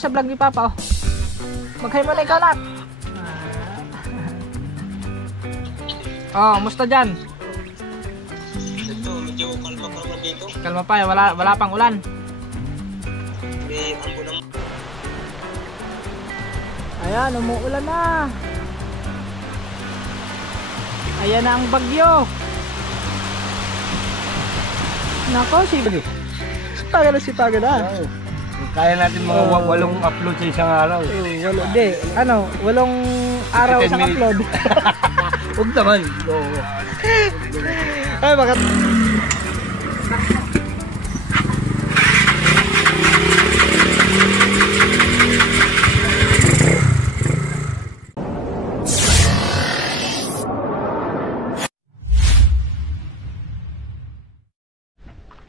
Sa vlog ni Papa, oh. Mag-hi mo na ikaw, Nak. Oh, musta dyan? Ito, medyo kalma pa naman dito. Kalma pa, wala pang ulan. May ampo naman. Ayan, umuulan na. Ayan na ang bagyo. Nako, sipagan na. Kaya natin mga 8 upload sa isang araw. Walong araw sa upload. Huwag naman. Oo. Ay, bakit?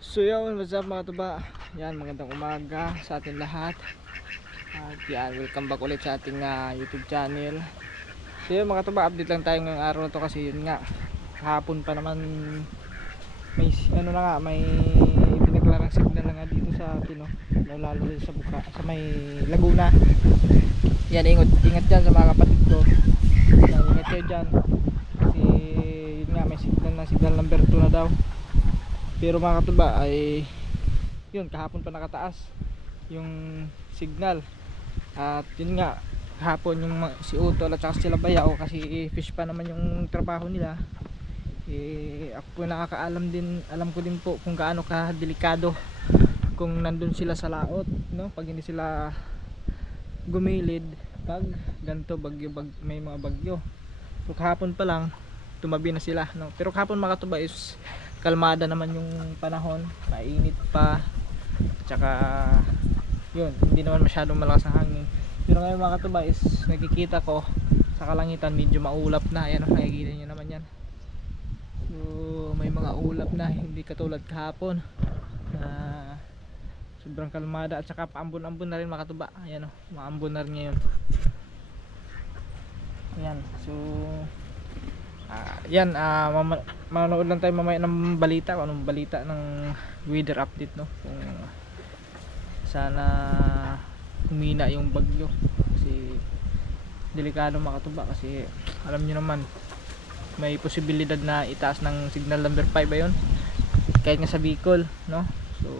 So yun, what's up mga tuba? Yan, magandang umaga sa ating lahat. At yan, welcome back ulit sa ating YouTube channel. So yun mga tuba, update lang tayo ngayong araw na to kasi yun nga, kahapon pa naman may may pinaglarang signal na nga dito sa atin, lalo sa buka, sa may Laguna. Yan, ingat dyan sa mga kapatid ko. Yan, ingat kayo dyan kasi yun nga, may signal number 2 na daw. Pero mga katuba ay yun, kahapon pa nakataas yung signal. At yun nga, kahapon yung si Utol at saka sila Bayao kasi fish pa naman yung trabaho nila. Ako po nakakaalam din, alam ko din po kung gaano kadelikado kung nandun sila sa laot, no? Pag hindi sila gumilid pag ganito may mga bagyo. So kahapon pa lang tumabi na sila, no? Pero kahapon mga katuba is kalmada naman yung panahon, mainit pa, tsaka yun, hindi naman masyadong malakas ang hangin. Pero ngayon mga katuba is nakikita ko sa kalangitan medyo maulap na. Ayan, nakikita nyo naman yan. So may mga ulap na, hindi katulad kahapon na sobrang kalmada, at saka paambon-ambon na rin mga katuba. Ayan, maambon na rin ngayon. Ayan, so manonood lang tayo mamaya ng balita, kung anong balita ng weather update, no? Kung sana humina yung bagyo kasi delikado makatuba, kasi alam niyo naman may posibilidad na itaas ng signal number 5 ba yun? Kahit nga sa Bicol, no? So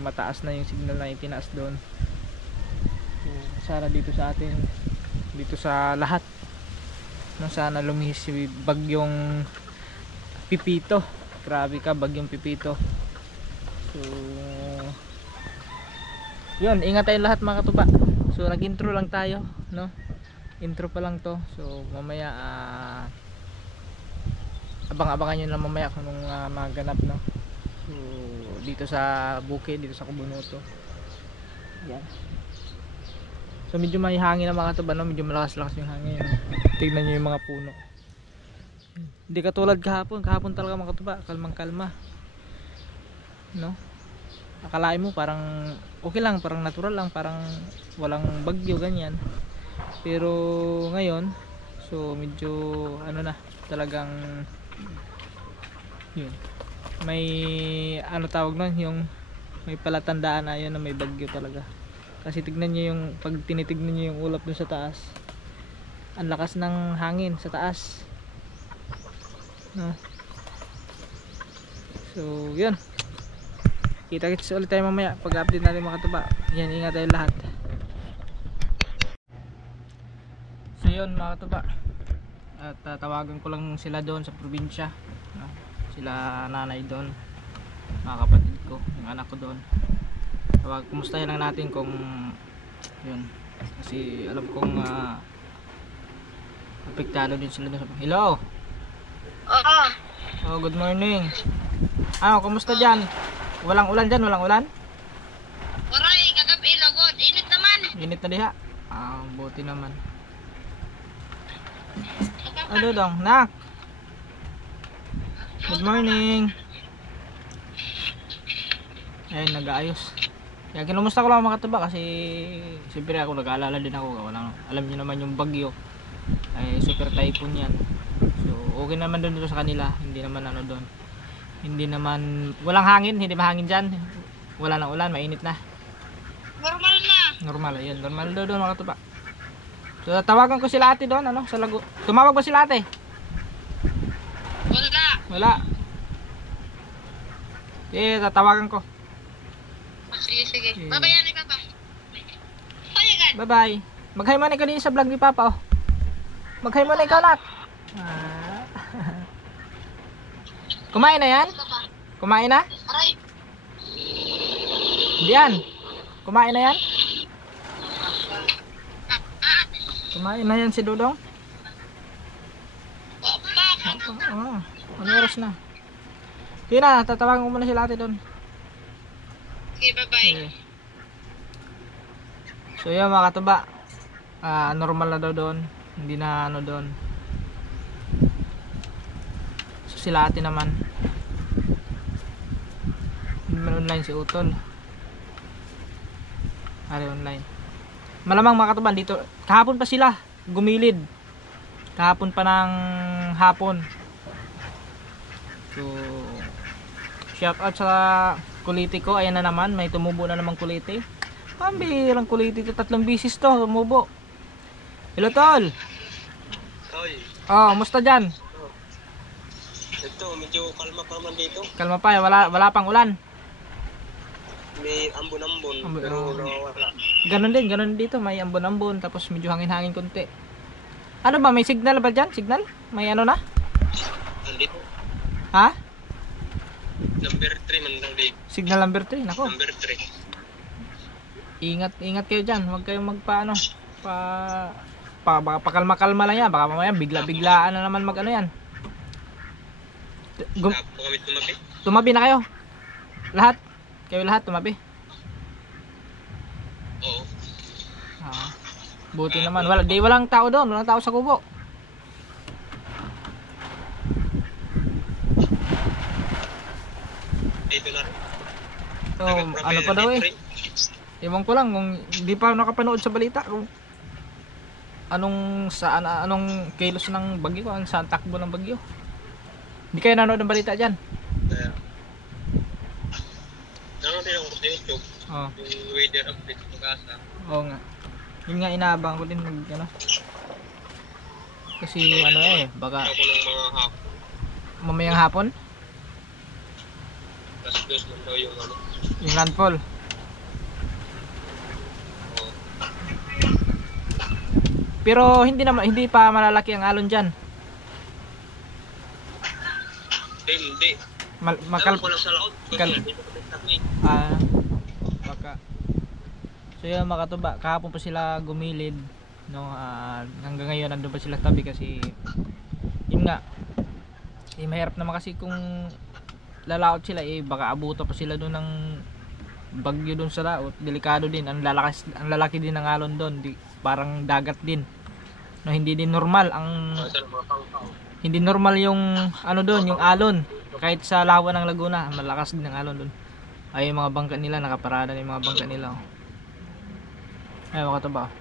mataas na yung signal na itinaas doon. So sana dito sa atin, dito sa lahat, no, sana lumihis si bagyong Pipito. Grabe ka, bagyong Pipito. So yun, ingat tayo lahat mga katuba. So nag-intro lang tayo, no? Intro pa lang to. So mamaya abang-abangan nyo lang mamaya kung maganap, no? So dito sa bukid, dito sa Kubunuto. Yan. So medyo may hangin na mga katuba, no? Medyo malakas-lakas yung hangin. Tignan nyo yung mga puno. Hindi katulad kahapon talaga mga katuba, kalmang-kalma, no? Akalain mo parang okay lang, parang natural lang, parang walang bagyo ganyan. Pero ngayon, so medyo talagang yun, may tawag nun, yung may palatandaan na yun na may bagyo talaga. Kasi tignan nyo yung, pag tinitignan nyo yung ulap dun sa taas, ang lakas ng hangin sa taas, no? So yun, kita-kits ulit tayo mamaya pag update natin mga katuba. Yan, ingat tayo lahat. So yun mga katuba, at tawagan ko lang sila doon sa probinsya, no? Sila nanay doon, mga kapatid ko, yung anak ko doon. Kumustahin lang natin kung yun, kasi alam kong apektado din sila doon. Hello. Oh, good morning. Kumusta dyan? Walang ulan dyan, walang ulan? Waray, kagabi lagod, init naman. Init na diha. Buti naman. Ano dong, Nak? Good morning. Ayun, nag-aayos. Kaya kinumusta ko lang mga katuba kasi siyempre ako nag-aalala din ako. Alam niyo naman yung bagyo ay super typhoon yan. So okay naman doon sa kanila, hindi naman doon. Hindi naman, walang hangin, hindi mahangin dyan. Wala nang ulan, mainit na. Normal na. Normal, ayun. Normal daw doon mga katuba. So, tawagan ko sila ate doon, ano, sa lago. Tumawag ba sila ate? Wala. Wala. Eh, tatawagan ko. Sige, sige. Okay. Babayan ni Papa. Ay, agad. Bye-bye. Mag-hi muna ka din sa vlog ni Papa, oh. Mag-hi muna ikaw, nak. Ah. Kumain na yan? Kumain na? Aray. Diyan. Kumain na yan? Kumain na yan si Dudong? Papa. Oh, ano oras na? Sige na, tatawagan ko muna sila ate doon. Sige, bye-bye. Okay. So yun mga katuba, normal na daw doon, hindi na ano doon. So sila ate naman, online si Utol, ari online. Malamang mga katuba dito, kahapon pa sila gumilid, kahapon pa ng hapon. So shout out sa kuliti ko, ayan na naman, may tumubo na namang kuliti. Pambirang kuliti ito, 3 bisis to tumubo. Hello tol. Hoy, Oh, musta dyan? ito medyo kalma pa naman dito. Kalma pa, wala pang ulan. May ambon-ambon, pero wala. Ganon din dito, may ambon-ambon, tapos medyo hangin-hangin konti. Ano ba, may signal ba dyan? Signal? May ano na? Nandito. Ha? Number 3 man daw dito. Signal number 3, nako. Number 3. Ingat kayo dyan, huwag kayong magpaano, pakalma-kalma lang yan, baka mamaya bigla-biglaan na naman mag ano yan. Tapos kami tumabi. Tumabi na kayo. Lahat. Kayo lahat tumabi. Oo. Buti naman. Walang tao doon. Walang tao sa kubo. Dito na. So, ano pa daw eh. Ewan ko lang kung hindi pa nakapanood sa balita kung anong kilos ng bagyo, saan takbo ng bagyo. Hindi kayo nanood ng balita dyan? Kaya. Nanonood din ako sa YouTube. Oo. Yung weather update sa Pag-asa. Oo nga. Yun nga inaabang ko din ano. Kasi ano eh, baka Ako ng mga hapon. mamayang hapon Tapos dos man daw yung ano. yung landfall. Oo. Pero hindi pa malalaki ang alon diyan. Hindi. Makal Ako lang sa laot. baka. So yun mga katuba, kahapon pa sila gumilid, no, hanggang ngayon nandun pa sila tabi kasi yun nga, mahirap naman kasi kung lalaot sila baka abutan pa sila doon ng bagyo doon sa laot. Delikado din, ang lalaki din ng alon doon, parang dagat din, no, hindi din normal hindi normal yung ano doon, yung alon. Kahit sa lawa ng Laguna, malakas din ang alon doon. Ay yung mga bangka nila, nakaparada na yung mga bangka nila. Ay mga katuba.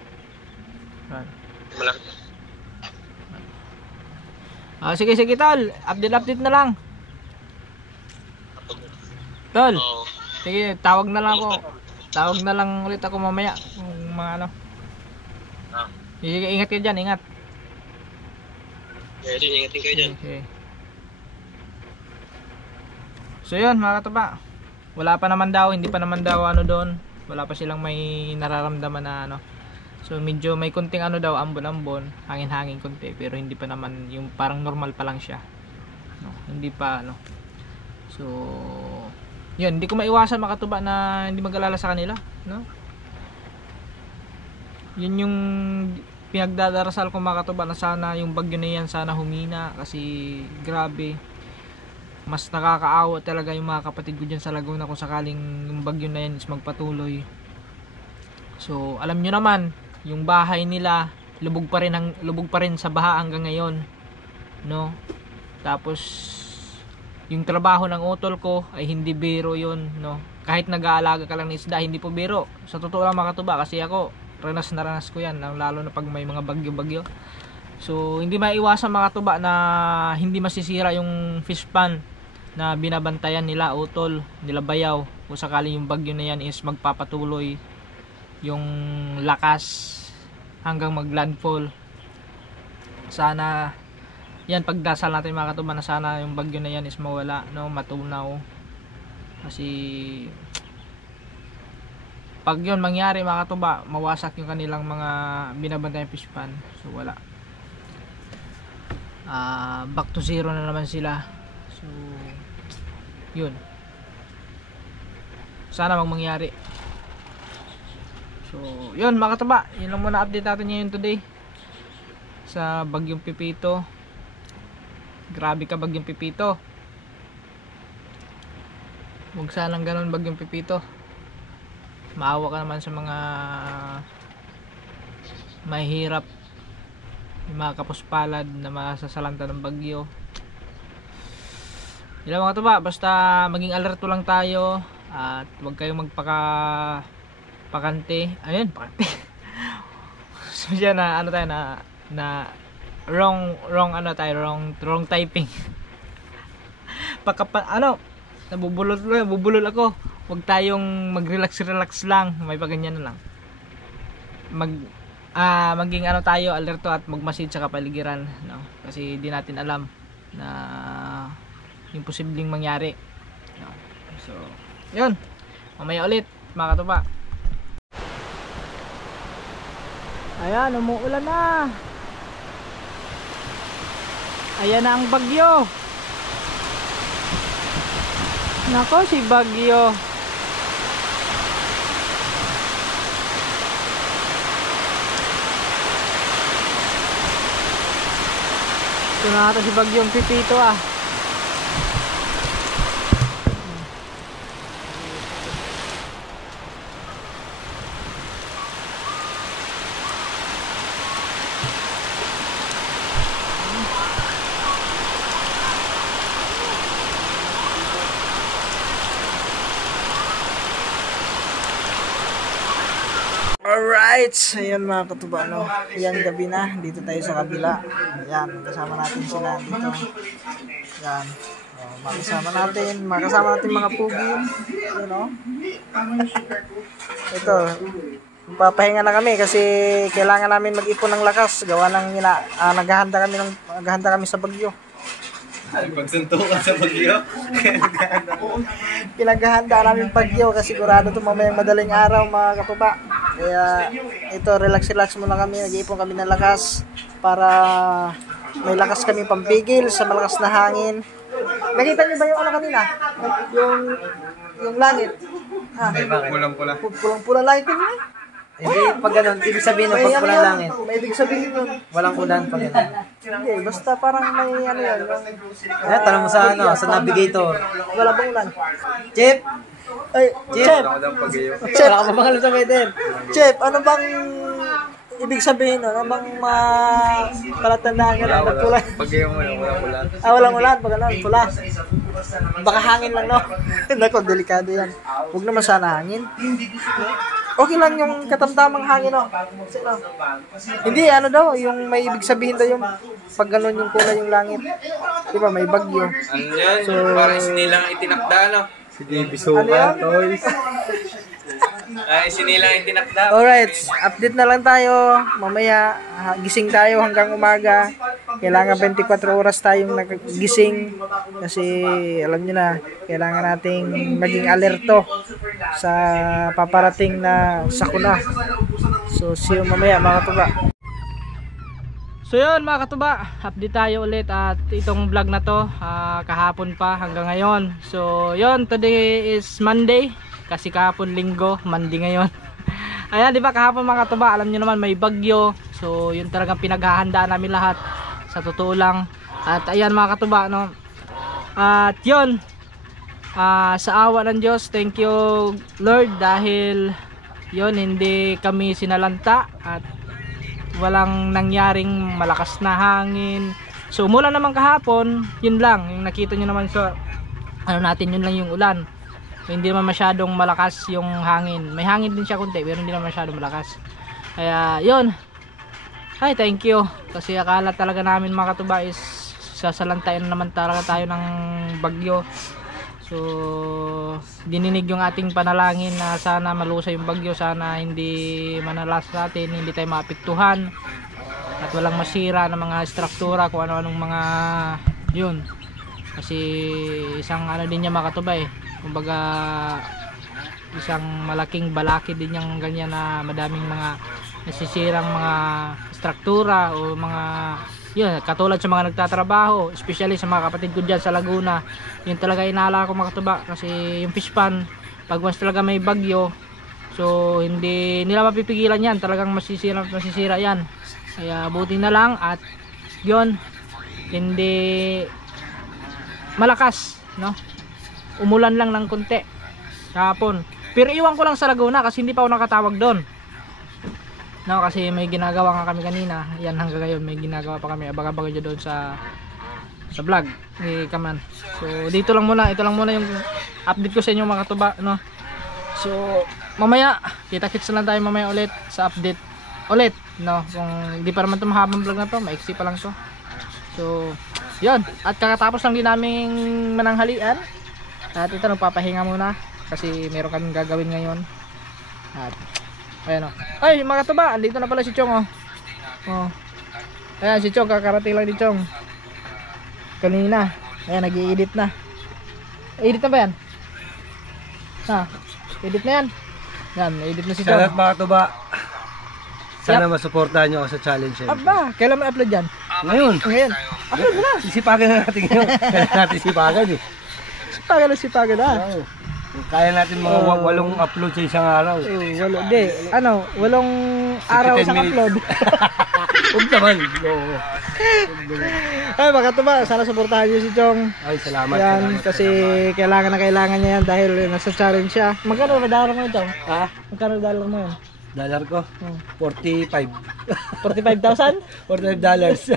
Sige tol, update na lang. Tol, Oo. sige, tawag na lang ulit ako mamaya kung mga ano. Sige, ingat kayo dyan, ingat. Kaya din, ingatin kayo dyan. Okay. So yun mga katuba, wala pa naman daw, hindi pa naman daw ano doon, wala pa silang may nararamdaman na ano. So medyo may kunting ano daw, ambon-ambon, hangin-hangin konti, pero hindi pa naman yung parang normal pa lang siya, no, hindi pa ano. So yun, hindi ko maiwasan mga katuba na hindi mag-alala sa kanila, no. Yun yung pinagdadarasal ko mga katuba, na sana yung bagyo na yan sana humina, kasi grabe, mas nakakaawa talaga yung mga kapatid ko dyan sa Laguna kung sakaling yung bagyo na yan is magpatuloy. So alam nyo naman, yung bahay nila lubog pa rin sa baha hanggang ngayon, no. Tapos yung trabaho ng utol ko ay hindi biro yun, no. Kahit nag-aalaga ka lang ng isda, hindi po biro. Sa totoo lang mga katuba, kasi ako ranas ko yan, lalo na pag may mga bagyo. So hindi maiwasan mga katuba na hindi masisira yung fish pan na binabantayan nila utol, nila Bayaw, kung sakaling yung bagyo na yan is magpapatuloy. yung lakas hanggang mag-landfall. Sana yan, pagdasal natin mga katuba na sana yung bagyo na yan is mawala, no, matunaw. Kasi pag yun mangyari mga katuba, mawasak yung kanilang mga binabantayang fish pan. So wala, back to zero na naman sila. So yun, sana mangyari. So yun mga katuba, yun lang muna update natin ngayon today sa bagyong Pipito. Grabe ka bagyong Pipito, huwag sanang ganun bagyong Pipito. Maawa ka naman sa mga mahirap, yung mga kapuspalad na masasalanta ng bagyo. Yun lang mga katuba, basta maging alerto lang tayo at huwag kayong pakante. Ayun, pakante. So siya na ano tayo na wrong typing. Nabubulol ako. Huwag tayong mag-relax lang, may paganyan na lang. Maging ano tayo, alerto at magmasid sa kapaligiran, no? Kasi di natin alam na yung posibleng mangyari, no? So yun, mamaya ulit mga katuba. Ayan, umuulan na. Ayan na ang bagyo. Nako, si bagyo. Ito na ata si bagyong Pipito ah. Alright, ayan mga katuba, no? Ayan, gabi na, dito tayo sa kabila. Ayan, kasama natin sila dito. Ayan, makasama natin mga pugi. You know? Ito, papahinga na kami kasi kailangan namin mag-ipon ng lakas. Gawa ng naghahanda kami sa bagyo. Pagsuntukan sa bagyo. Pinaghahanda namin bagyo kasi sigurado ito mamayang madaling araw mga katuba. Kaya ito, relax muna kami, nag-iipon kami ng lakas para may lakas kami pampigil sa malakas na hangin. Nakita niyo ba yung ano kanina? Yung langit? Pulang-pula. Pulang-pulang langit yun eh. Hindi, pag ganun, ibig sabihin ng pag pulang langit. May ibig sabihin yun. Walang ulan pag ganun. Hindi, basta parang may ano yun. Tanong mo sa sa navigator. Wala bang ulan? Chip! Ay, Chef! Chef! Wala ka pa mga lusametin. Chef, ano bang ibig sabihin nun? Ano bang palatandaan ka na pula? Bagyo mo, walang ulan. Walang ulan, pag ano, pula. Baka hangin lang, no? Nako, delikado yan. Huwag naman sana hangin. Okay lang yung katamtamang hangin, no? Hindi, ano daw, yung may ibig sabihin daw yung pag ganun yung kulay yung langit. Diba, may bagyo. Ano yan? Parang sinilang itinakda, no? Sige, bisuka, toys. Ay, sinilang itinakda. Alright, update na lang tayo. Mamaya, gising tayo hanggang umaga. Kailangan 24 oras tayong nagising. Kasi, alam nyo na, kailangan nating maging alerto sa paparating na sakuna. So, see you mamaya mga katuba. So yun mga katuba, update tayo ulit at itong vlog na to kahapon pa hanggang ngayon. So yun, today is Monday kasi kahapon Linggo, Monday ngayon. Ayan, di ba kahapon mga katuba, alam niyo naman may bagyo. So yun talagang pinaghahandaan namin lahat sa totoo lang. At ayan mga katuba, no. At yun, sa awa ng Diyos, thank you Lord dahil yun, hindi kami sinalanta at walang nangyaring malakas na hangin. So umulan naman kahapon, yun lang yung nakita nyo naman sa ano natin, yun lang yung ulan. So hindi naman masyadong malakas yung hangin, may hangin din siya konti pero hindi naman masyadong malakas. Kaya yun, ay thank you kasi akala talaga namin mga katuba is sasalantayan naman talaga tayo ng bagyo. So dininig yung ating panalangin na sana malusay yung bagyo, sana hindi manalas natin, hindi tayo maapektuhan at walang masira ng mga struktura kung ano-anong mga yun. Kasi isang ano din niya mga katuba kumbaga isang malaking balakid din yung ganyan na madaming mga nasisirang mga struktura o mga yun, katulad sa mga nagtatrabaho, especially sa mga kapatid ko dyan sa Laguna. Yun talaga inaalala ko mga katuba, kasi yung fish pan pag once talaga may bagyo, so hindi nila mapipigilan yan, talagang masisira yan. Kaya buti na lang at yun, hindi malakas, no? Umulan lang ng konti kahapon. Pero iwan ko lang sa Laguna kasi hindi pa ako nakatawag doon. No, kasi may ginagawa nga kami kanina. Yan, hanggang ngayon may ginagawa pa kami. Abang-abang nyo doon sa vlog ni Kaman. So dito lang muna, ito lang muna yung update ko sa inyo mga katuba, no? So mamaya kita-kits lang tayo mamaya ulit sa update ulit, no? Kung hindi pa naman ito mahabang vlog na to, maiksi pa lang to. So yun, at kakatapos lang din naming mananghalian. At ito, nagpapahinga muna kasi meron kaming gagawin ngayon. At ayan o. Ay mga katuba, andito na pala si Chong o. Oh. Ayan si Chong, kakarating lang ni Chong kanina. Ayan, nag-i-edit na. Edit na ba yan? Ha? Edit na yan. Yan, edit na si Chong. Salamat mga katuba. Sana masuportahan nyo ako sa challenge. Aba, kailan mo upload yan? Ngayon. Ngayon. Upload mo na. Isipagan na natin ngayon. Kailan natin isipagan Sipagan na. Oo. Kaya natin mga 8 upload sa isang araw. Walo. Di, ano, 8 araw 10 sa minutes. upload. Huwag naman. Oo. Ay mga katuba, sana suportahan nyo si Chong. Ay, salamat. Yan, salamat, kasi salamat. kailangan na kailangan niya yan dahil nasa challenge siya. Magkano na dollar mo yun, Chong? Ha? Magkano dollar mo yun? Dollar ko? 45. 45,000? $45.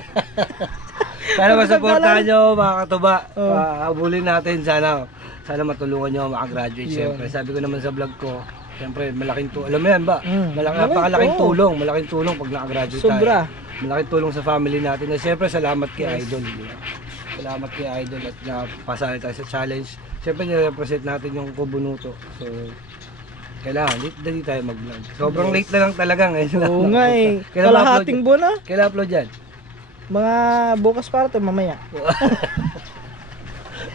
Sana masuportahan nyo mga katuba. Oo. Habulin natin sana. Sana matulungan nyo makagraduate. Yun. Siyempre, sabi ko naman sa vlog ko, siyempre malaking tulong. Alam mo yan ba? Malaking Napakalaking tulong. tulong. Malaking tulong pag nakagraduate Sobra. tayo. Malaking tulong sa family natin. At siyempre, salamat kay Idol. Salamat kay Idol at napasali tayo sa challenge. Siyempre, nire-represent natin yung Kubunuto. So, kailangan, dali tayo mag-vlog. Sobrang late na lang talaga ngayon. Oo nga eh. Kailan Kalahating buwan na. Kailan upload yan? Mga bukas para ito, mamaya.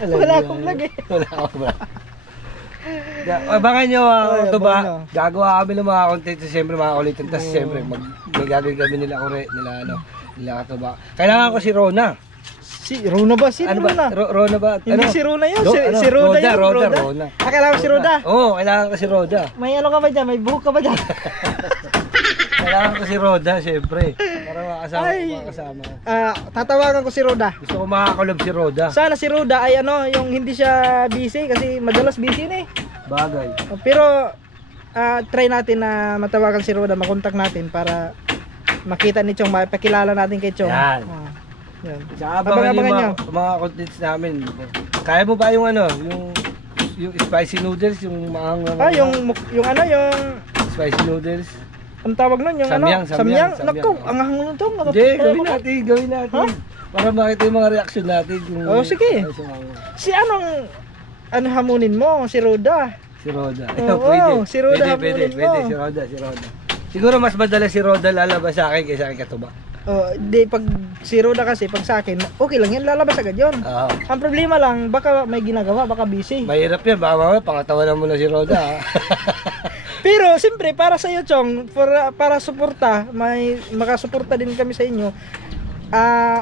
Alam Wala niyo, akong vlog eh. Wala akong vlog. Abangan nyo ito ba? abangan nyo. Gagawa kami ng mga content. Siyempre mga kulitan. Tapos siyempre may gagawin kami nila nila ano. Nila ito ba? Kailangan ko si Rona. Si Rona ba? Si Ano ba? Rona? Rona ba? Hindi si Rona yun. Ano? Si Roda yun. Roda. Kailangan si Roda. Oo, kailangan ko si Roda. May ano ka ba dyan? May buhok ka ba dyan? Kailangan ko si Roda, siyempre. Para makasama Ay. ko makasama. Tatawagan ko si Roda. Gusto ko makakulob si Roda. Sana si Roda ay ano, yung hindi siya busy kasi madalas busy na eh. Bagay. Pero try natin na matawagan si Roda, makontak natin para makita ni Chong, mapakilala natin kay Chong. Yan. Yan. Saka abangan Abangan yung mga contents namin. Kaya mo ba yung ano, yung spicy noodles, yung maangang Yung ano, yung spicy noodles? ang tawag nun, yung Samyang, ano, samyang. samyang. Naku, ang hangang nun to. Hindi, gawin natin. Ha? Para makita yung mga reaction natin. Oh, sige. Si anong, ano hamunin mo? Si Roda. Si Roda. Oo, si Roda hamunin mo. Pwede, si Roda. Siguro mas madala si Roda lalabas sa akin kaysa kay Katuba. Di pag si Roda kasi, pag sa akin, okay lang yan, lalabas agad yun. Oo. Ang problema lang, baka may ginagawa, baka busy. Mahirap yan, baka mamaya pangatawanan mo na si Roda. Ha? Pero siyempre para sa iyo Chong, para suporta, may makasuporta din kami sa inyo.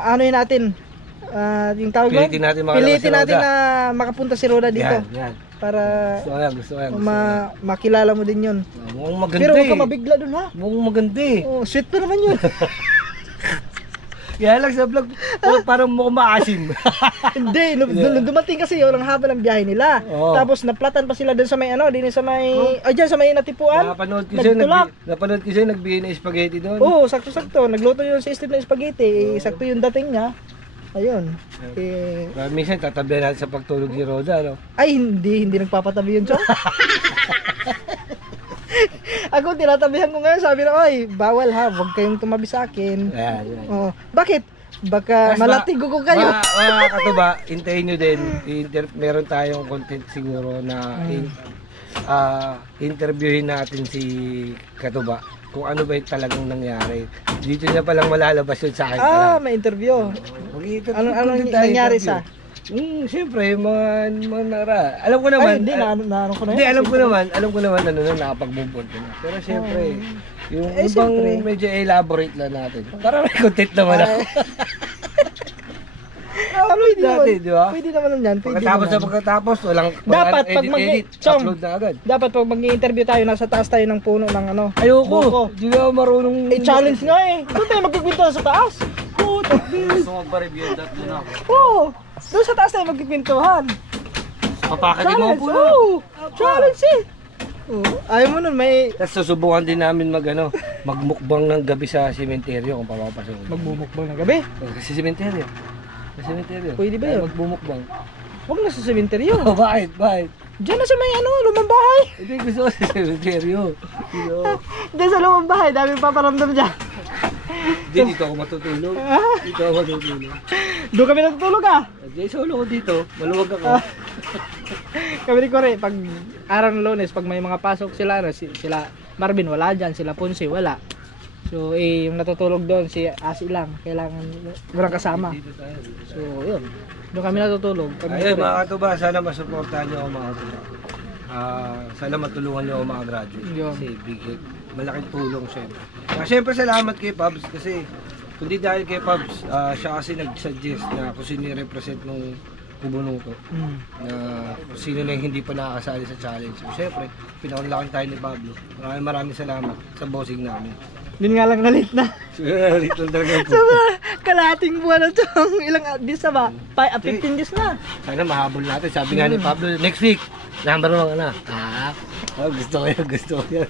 Ano natin? Yung tawag mo? Pilitin natin makalabas Pilitin si natin Roda. na makapunta si Roda dito. Yan. Para Gusto ko yan. makilala mo din 'yon. Mukhang maganda Pero huwag eh. ka mabigla dun ha. Mukhang maganda eh. Oh, sweet pa naman 'yun. Kaya lang sa vlog, parang mukhang maasim. Hindi, nung dumating kasi yun, ang haba ng biyahe nila. Oo. Tapos naplatan pa sila dun sa may ano, din sa may diyan sa may natipuan. Napanood ko siya, Nagtulak. nagbigay ng spaghetti doon. Oo, sakto-sakto. Nagluto yun si Steve ng spaghetti. Sakto yung dating niya. Ayun. Minsan tatabihan natin sa pagtulog ni Roda, no? Ay, hindi nagpapatabi yun, Chong. Ako, tinatabihan ko ngayon. Sabi na, ay, bawal ha. Huwag kayong tumabi sa akin. Yan. Oh, bakit? Baka Mas malatigo ko kayo. Mga katuba, hintayin nyo din. Meron tayong content siguro na interviewin natin si Katuba kung ano ba yung talagang nangyari. Dito niya palang malalabas yun sa akin. May interview. Ano nangyari sa? Siyempre, mga nara. Alam ko naman. Hindi, naano ko na yun. Hindi, alam ko naman ano na nakapag-move on ka na. Pero siyempre, yung ibang siyempre. medyo elaborate lang natin. Para may content naman ako. Pwede Dati, naman. di ba? Pwede naman yan. Pwede Pagkatapos, walang Dapat pag edit, Chong, upload na agad. dapat pag mag-i-interview tayo, nasa taas tayo ng puno ng ano. Ayoko. Buko. Hindi ako marunong. Challenge nga eh. Doon tayo magkikwentuhan sa taas. Puto. Gusto mo pa-review that doon ako. Oo. Doon sa taas tayo magkikwentuhan. Papakatin mo Challenge. po. Oo. Challenge eh. Oo. Ayaw mo nun, may Tapos susubukan din namin magmukbang ng gabi sa sementeryo kung papapasok. magbumukbang ng gabi. Kasi sementeryo. Sa sementeryo. Pwede ba yun? Magbumukbang. Huwag na sa sementeryo. Oh, bakit? Bakit? Diyan na sa may lumang bahay. Hindi, gusto ko sa sementeryo. Diyan sa lumang bahay, daming paparamdam dyan. Hindi, dito ako matutulog. Dito ako matutulog. Doon kami natutulog ah. Hindi, solo ko dito. Maluwag ako. Kami ni Kore, pag araw ng Lunes, pag may mga pasok sila, sila Marvin wala dyan, sila Ponce wala. So yung natutulog doon si Asi lang, kailangan walang kasama. So yun, doon kami natutulog. Ayun mga katuba, sana masuportahan nyo ako mga katuba. Sana matulungan nyo ako mga graduate. Yun. Kasi malaking tulong syempre. Syempre salamat kay Pabs kasi kundi dahil kay Pabs, siya kasi nag-suggest na kung sino yung represent nung Kubunuto. Na kung sino na yung hindi pa nakakasali sa challenge. So, syempre, pinaunlakan tayo ni Pablo. Maraming salamat sa bossing namin. Din nga lang nalit na. Little talaga po. Sa kalahating buwan na itong ilang days na ba? 15 days na. Sana mahabol natin. Sabi nga ni Pablo, next week, number 1 ka na. Gusto ko yan.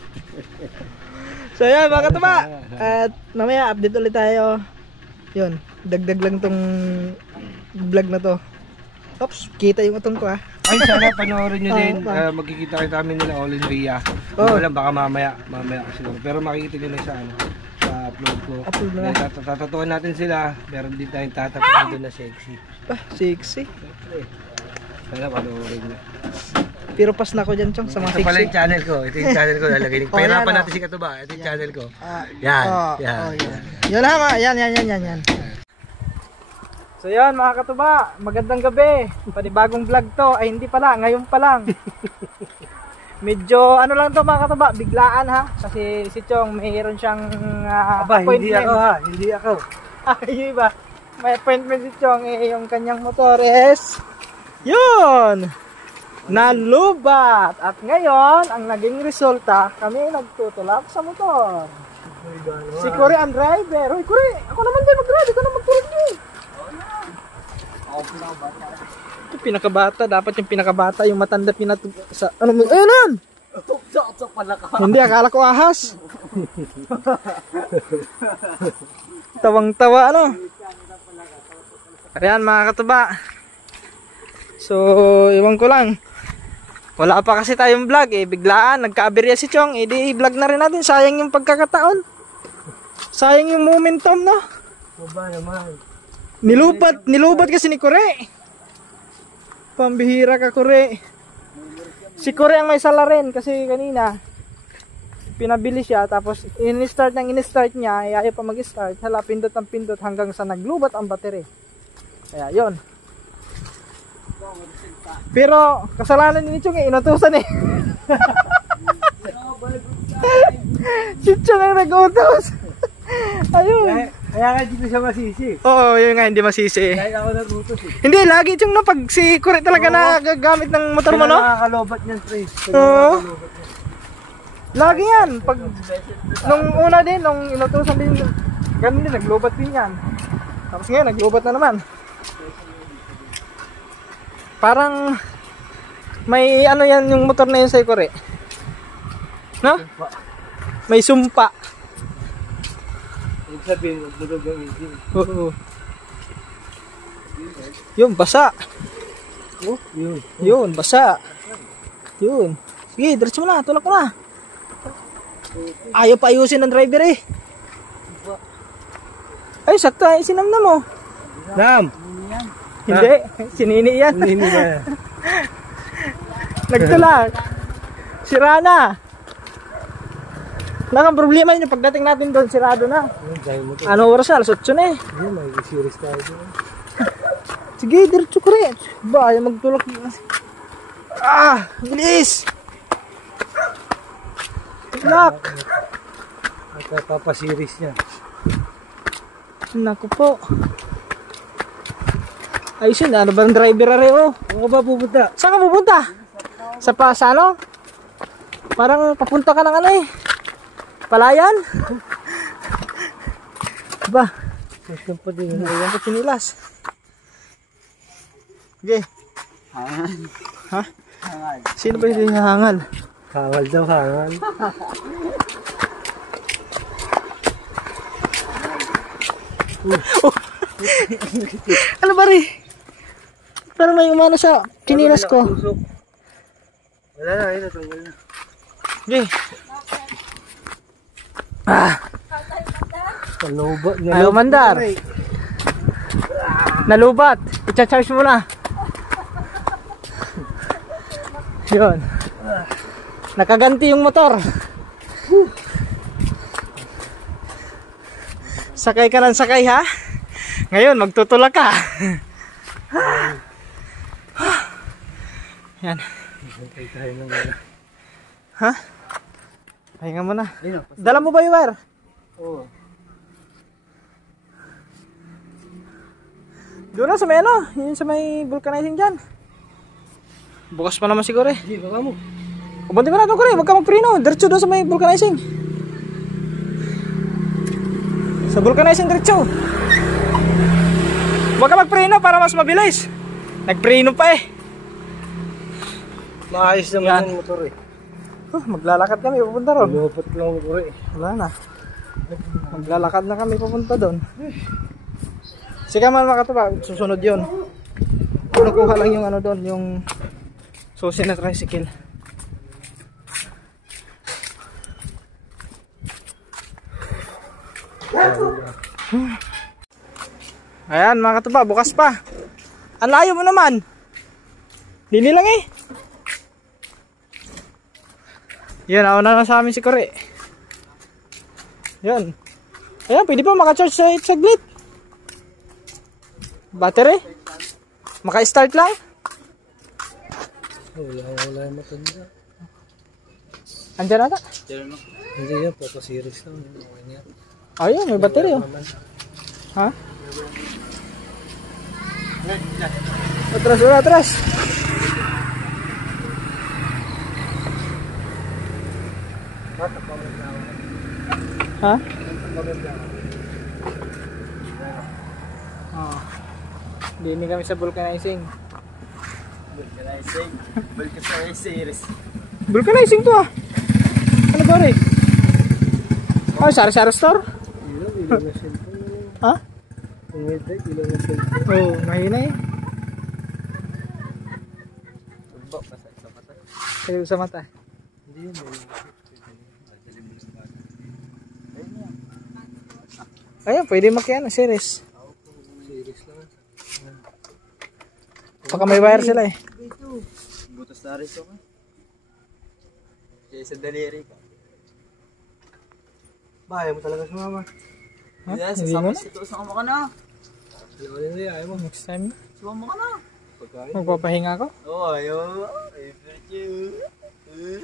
So yan mga katuba. At mamaya update ulit tayo. Yun, dagdag lang tong vlog na to. Oops, kita yung utong ko ah. Ay, sana panoorin nyo din. pa. Magkikita kayo kami nila All in Ria. Oh. Alam, baka mamaya siguro. Pero makikita nyo na sa sa upload ko. Upload na. Tatatuan natin sila. Meron din tayong tatapuan doon na sexy. Sexy. Sana panoorin nyo. Pero pas na ako dyan, Chong, sa mga Ito pala sexy. yung channel ko. Ito yung channel ko. Lalagay. Oh, Pahirapan yan, natin si Katuba. Ito yung channel ko. Yan. Yan. Yan ha, yan. So yan mga katuba, magandang gabi. Panibagong vlog to. Ay hindi pala, ngayon pa lang. Medyo ano lang to mga katuba, biglaan ha. Kasi si Chong mayroon siyang Aba, hindi appointment. ako ha. Hindi ako. Ay iba. May appointment si Chong yung kanyang motor is yun! Nalubat! At ngayon, ang naging resulta, kami nagtutulak sa motor. Si Kore ang driver. Hoy Kore, ako naman din mag-drive, ikaw na magtulak din. Ito pinakabata, dapat yung pinakabata, yung matanda sa ano mo? Ayun yan! Hindi, akala ko ahas. Tawang-tawa ano. Ayan mga katuba. So, iwan ko lang. Wala pa kasi tayong vlog eh, biglaan nagka-aberya si Chong, di vlog na rin natin, sayang yung pagkakataon. Sayang yung momentum, no? Baba naman. Nilubat kasi ni Kore. Pambihira ka, Kore. Si Kore ang may sala rin kasi kanina pinabili siya tapos in-start niya, ayaw pa mag-start. Hala, pindot ang pindot hanggang sa naglubat ang battery. Kaya yon. Pero kasalanan ni Chong inutusan eh. Si Chong ang nag-utos. Ayun. Kaya nga dito siya masisi. Oo, yun nga, hindi masisi. Kahit ako nagutos eh. Hindi, lagi Chong no, pag si Kore talaga nagagamit ng motor mo, no? Nakakalobat niyan, pre. Oo. Lagi yan. Pag, nung una din, nung inutusan din, ganun din, naglubat din yan. Tapos ngayon, naglubat na naman. Parang, may ano yan yung motor na yun sa Kore. No? May sumpa. Ibig sabihin, magdurog ang engine. Oo. Yun, basa. Oh, yun. Yun, basa. Yun. Sige, diretso mo na, tulak mo na. Ayaw pa ayusin ng driver eh. Ay, sakto ay sinamnam mo. Nam! Hindi, sinini yan. Hindi ba? Nagtulak. Sira na. Wala kang problema yun. Pagdating natin doon, sirado na. Dahil mo to. Ano oras na? Alas 8 na eh. Hindi, may series tayo dito. Sige, diretso ko rin. Ba, ayaw magtulak. Ah, bilis. Tulak. At papaseries niya. Naku po. Ayos yun, ano ba ang driver are oh? Ano ka ba pupunta? Saan ka pupunta? Sa ano? Parang papunta ka ng ano eh. Palayan? Ba? Saan pa din? Ayun ko sinilas. Okay. Ha? Sino ba yung hangal? Hangal daw, hangal. Ano ba rin? Parang may umano sa sinilas ko. Wala na, ayun, natunggal na. Okay. Ah, Nalubat. ayaw mandar. Nalubat. I-charge mo na. Yun. Nakaganti yung motor. Sakay ka ng sakay ha. Ngayon magtutulak ka. Yan. Ha? Pahinga mo na. Dala mo ba yung wire? Oo. Doon na sa may ano, yun sa may vulcanizing dyan. Bukas pa naman siguro eh. Hindi, baka mo. Kubanti mo na ito ko rin, huwag ka magpreno. Diretso doon sa may vulcanizing. Sa vulcanizing diretso. Huwag ka magpreno para mas mabilis. Nagpreno pa eh. Maayos naman yung motor eh. Maglalakad kami papunta ron. Lumupot lang ang motor eh. Wala na. Maglalakad na kami papunta doon. Sige man mga katuba, susunod yun. Nakuha lang yung ano doon, yung susi na tricycle. Ayan mga katuba, bukas pa. Ang layo mo naman. Dini lang eh. Yan, nauna na sa amin si Kore. Yan. Ayan, pwede pa maka-charge sa saglit. Battery? Maka-start lang? Wala yung motor nila. Andyan ata? Hindi yan, papaseries lang. Okay niya. Ayun, may battery oh. Ha? Atras, atras. Ha? Oh. Dini kami sa vulcanizing. Vulcanizing to ah. Ano ba rin? Oh, sari-sari store? Ilaw na cellphone. Ha? Kung may deck, ilaw na cellphone. Oh, mahina eh. Kaya sa mata. Hindi yun. Ayun, pwede makiano, series. Series lang. Baka may wire sila eh. Butas na rin ako. Kaya sa daliri ka. Bahay mo talaga sumama. Ha? Yes, Hindi mo sasama na? si Tuso ka na. Alam mo nila, ayaw mo. Next time, Sumama ka na. Pagkain. magpapahinga ako. Oo, ayaw. I feel you.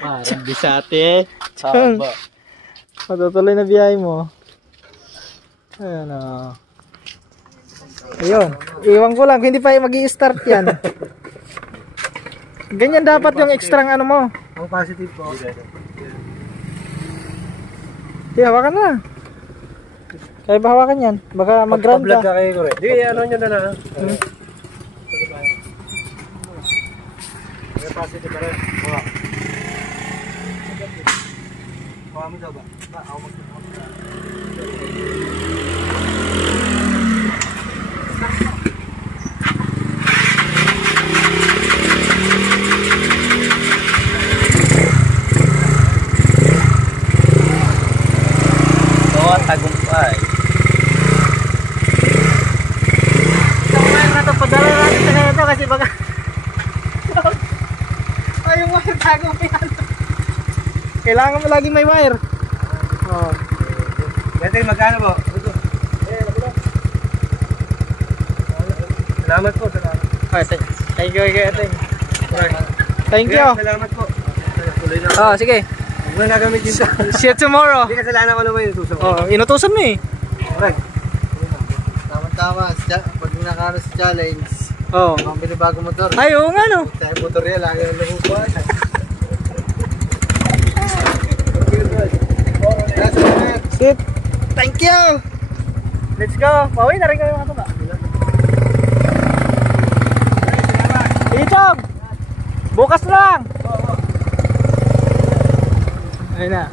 Parang bisate. Haba. Matutuloy na biyahe mo. Ayan o. Ayun. Iwan ko lang. Hindi pa mag-i-start yan. Ganyan dapat yung extra ano mo. Ang positive po. Di, hawakan na. Kaya ba hawakan yan? Baka mag-ground Pag-vlog ka. ka kayo, Kore. Di, ano nyo na na. May positive ka rin. Hawa. Hawa mo daw ba? Ba, ako magtutuwa. Gago mo yan. Kailangan mo laging may wire. Oh. Ito magkano po? Salamat po, salamat. Okay, thank you, Thank you. Salamat po. Tuloy na. Oh, sige. Huwag mo nagamit dito. See you tomorrow. Hindi kasalanan ko naman yung tuso ko. Oh, inutusan mo eh. Alright. Tama-tama, pag nakano sa challenge, Oh. makabili bagong motor. Ay, oo nga no. Tayo motor yan, lagi ang lubuan. Sit. Thank you. Let's go. Pauwi na rin kami mga tuba. Ichog. Bukas lang. Ayun na.